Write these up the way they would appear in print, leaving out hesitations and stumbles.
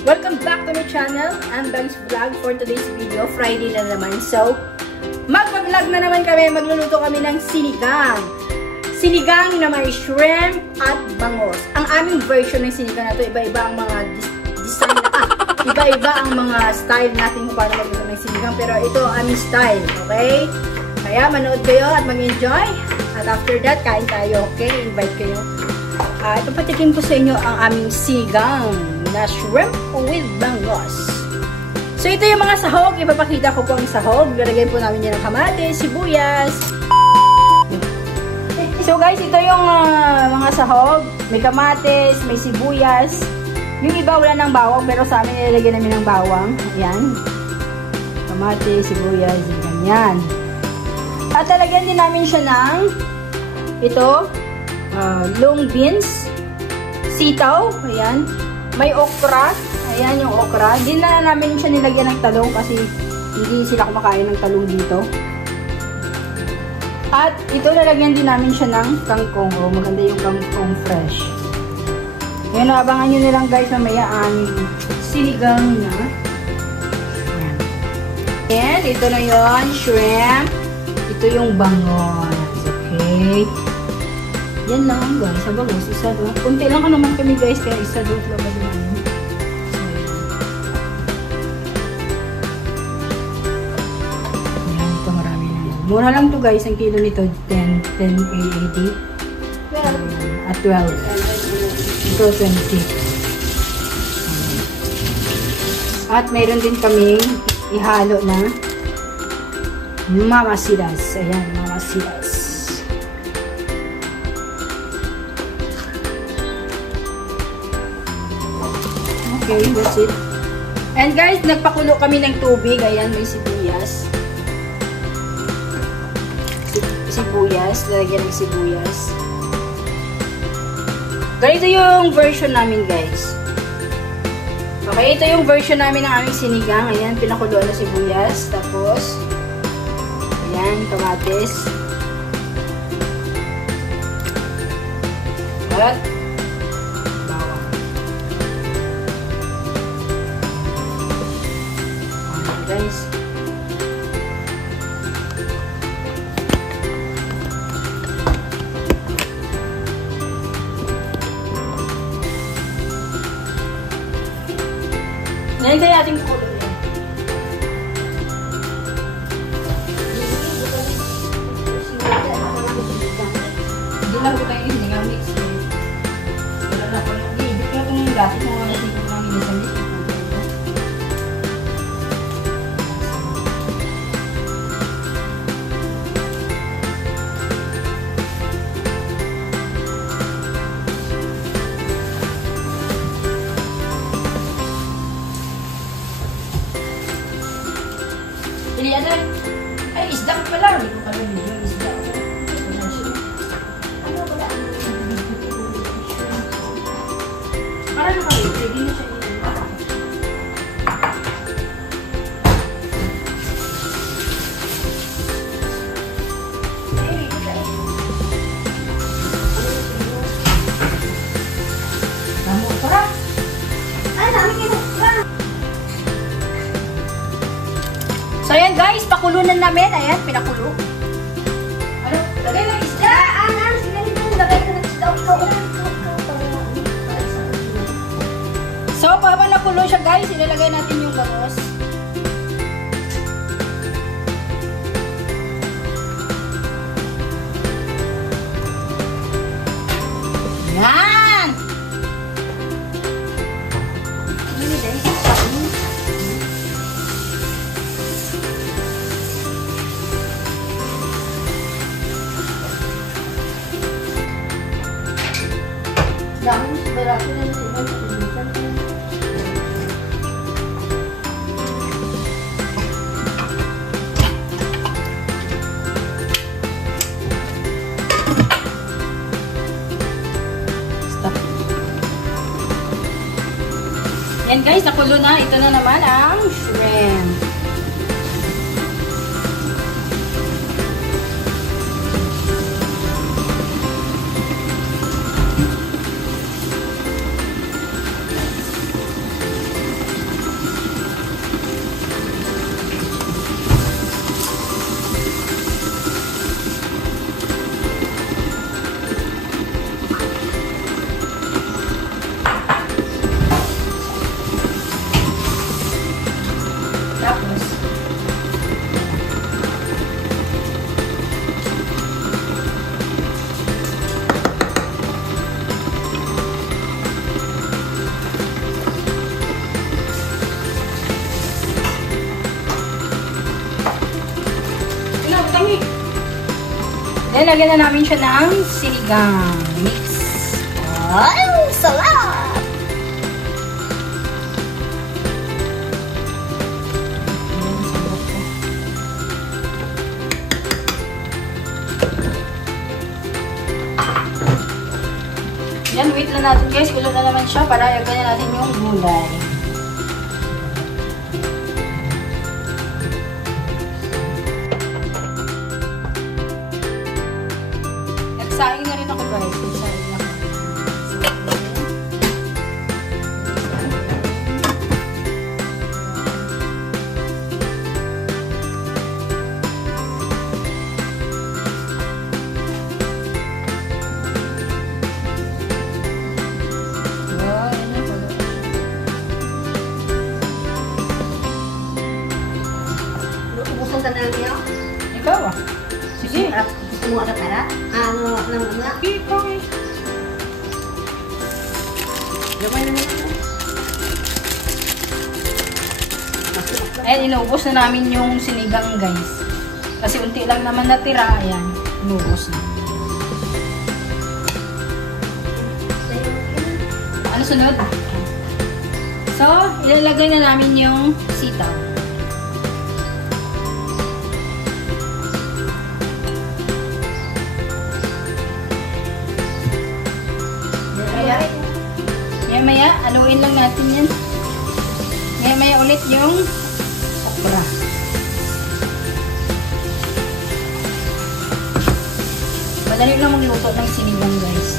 Welcome back to my channel, Andang's Vlog. For today's video, Friday na naman. So, mag-vlog na naman kami. Magluluto kami ng sinigang. Sinigang na may shrimp at bangos. Ang aming version ng sinigang na ito, iba-iba ang mga design iba-iba ang mga style natin kung paano magluto ng sinigang. Pero ito ang aming style, okay? Kaya manood kayo at mag-enjoy. At after that, kain tayo, okay? Invite kayo. Ito patikim ko sa inyo ang aming sinigang na shrimp with bangos. So ito yung mga sahog. Ipapakita ko po ang sahog. Lalagyan po namin yan ng kamatis, sibuyas. So guys, ito yung mga sahog. May kamatis, may sibuyas. Yung iba wala ng bawang, pero sa amin nilalagyan namin ng bawang. Ayan. Kamatis, sibuyas, ganyan. At lalagyan din namin siya ng ito, long beans, sitaw, ayan. May okra, ayan yung okra. Hindi na namin siya nilagyan ng talong kasi hindi sila kumakain ng talong dito. At ito lalagyan din namin siya ng kangkong. Oh, maganda yung kangkong fresh. Ayan, abangan nyo nilang guys mamaya ang sinigang na. Ayan. And ito na yon, shrimp. Ito yung bangos. Okay. Yan lang guys, sa bangos, isa doon. Kunti lang ka naman kami guys, kaya isa doon lang ba naman. So, yan, ito marami na yan. Mura lang to guys, ang kilo nito, 10 AAD. At 12. Ito, 20. At mayroon din kaming ihalo na mamasidas. Ayan, mamasidas. Okay, that's it. And guys, nagpakulo kami ng tubig. Ayan, may sibuyas. Sibuyas. Lalagyan ng sibuyas. Ganito yung version namin, guys. Okay, ito yung version namin ng aming sinigang. Ayan, pinakulo na sibuyas. Tapos, ayan, kamatis. At, guys. Ngayon kaya ating kulo yan. Hindi lang ko tayo hindi nga mix. Wala na po yung ibig na itong dati kung wala dito ng inisamis. Pilihan na. Ay, isda ka pala. Hindi ko pala yung isda. Ano pala? Para na kami. Pwede na siya yun. Damo para. Ay, dami kayo. So, ayan guys, pakulunan namin. Ayan, pinakulo. Ano? Lagay ng isda! Anan! Lagay ng isda. So, pabang nakulo siya guys, ilalagay natin yung bangos. Yan! Dami barato na yung sila. Stop. Yan guys, nakulo na. Ito na naman ang shrimp. Lagyan na namin siya ng sinigang mix. Wow! Sarap! Yan, wait lang natin guys. Kulo na naman siya para lagyan natin yung gulay. Nagsaing na rin ako guys. Nagsaing na ako. Ubusan ka na lang niyo? Ikaw ah. Sige. Gusto mo ka tara? Ano na? Okay. Gamay na naman. Ayan, inubos na namin yung sinigang guys. Kasi unti lang naman natira. Ayan, inubos na. Ano sunod? So, ilalagay na namin yung sitaw. Maya, aluin lang natin yan. Maya ulit yung okra. Madali lang magluto ng sinigang guys.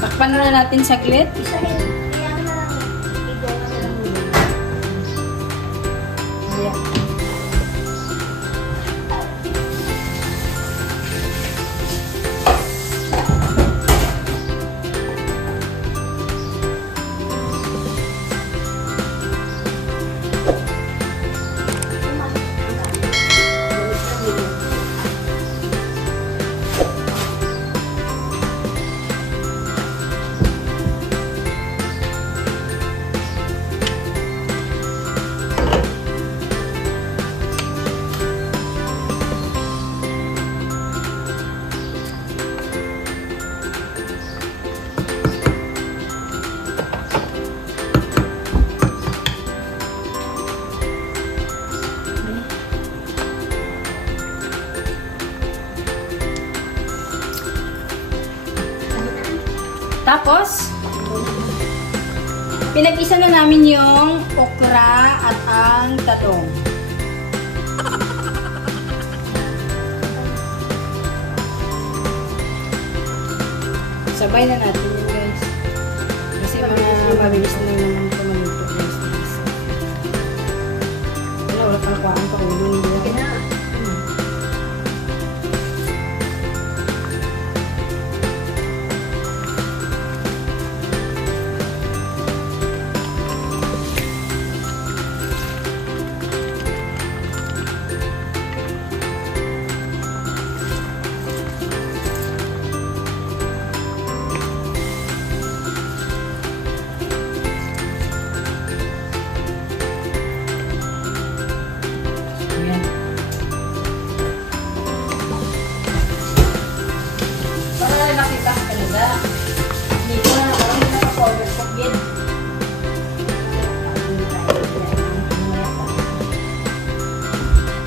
Takpan na natin saglit. Yeah. Tapos, pinag-isa na namin yung okra at ang talong. Sabay na natin yun guys. Kasi mabilis na naman ito maluto guys. Wala pang kuhaan pa ulo nila.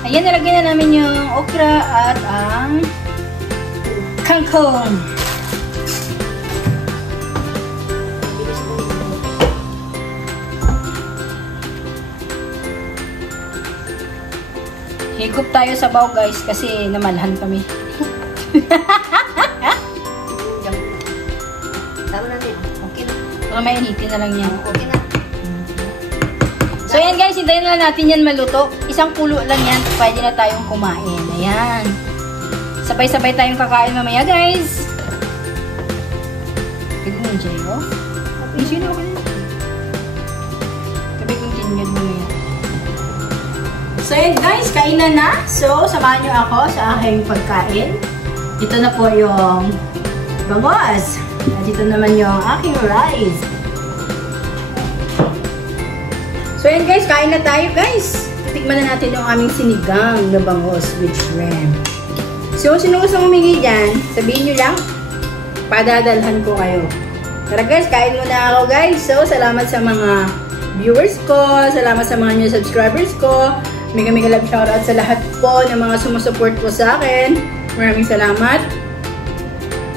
Ayan, nalagyan na namin yung okra at ang kangkong. Higop tayo sa baw guys kasi namalhan kami. Tama na niya. Okay na. Baka may initin na lang yan. Okay na. So yan guys, hintayin na natin yan maluto. Isang kulo lang yan, pwede na tayong kumain. Ayan. Sabay-sabay tayong kakain mamaya guys. Pwede na yung Jero? Sino ako na? Sabi continued mamaya. So yan guys, kainan na. So, samahan nyo ako sa aking pagkain. Ito na po yung bangus. At ito naman yung aking rice. So yan guys, kain na tayo guys. tikman na natin yung aming sinigang na bangos with shrimp. So, sino gusto umigay dyan, sabihin nyo lang, padadalhan ko kayo. Tara guys, kain muna ako guys. So, salamat sa mga viewers ko, salamat sa mga new subscribers ko. Mega love shoutout sa lahat po ng mga sumusupport po sa akin. Maraming salamat.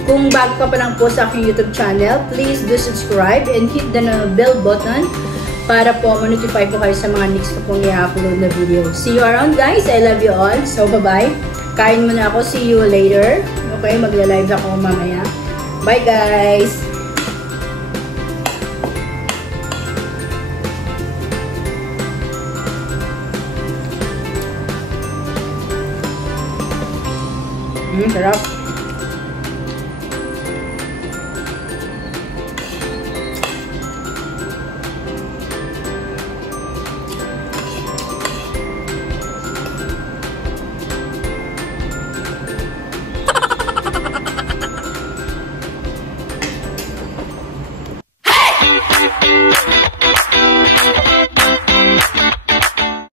Kung bago ka pa lang po sa aking YouTube channel, please do subscribe and hit the bell button para po ma-notify po kayo sa mga next ko pong i-upload na video. See you around guys. I love you all. So, bye-bye. Kain muna ako. See you later. Okay, magla-live ako mamaya. Bye guys! Sarap.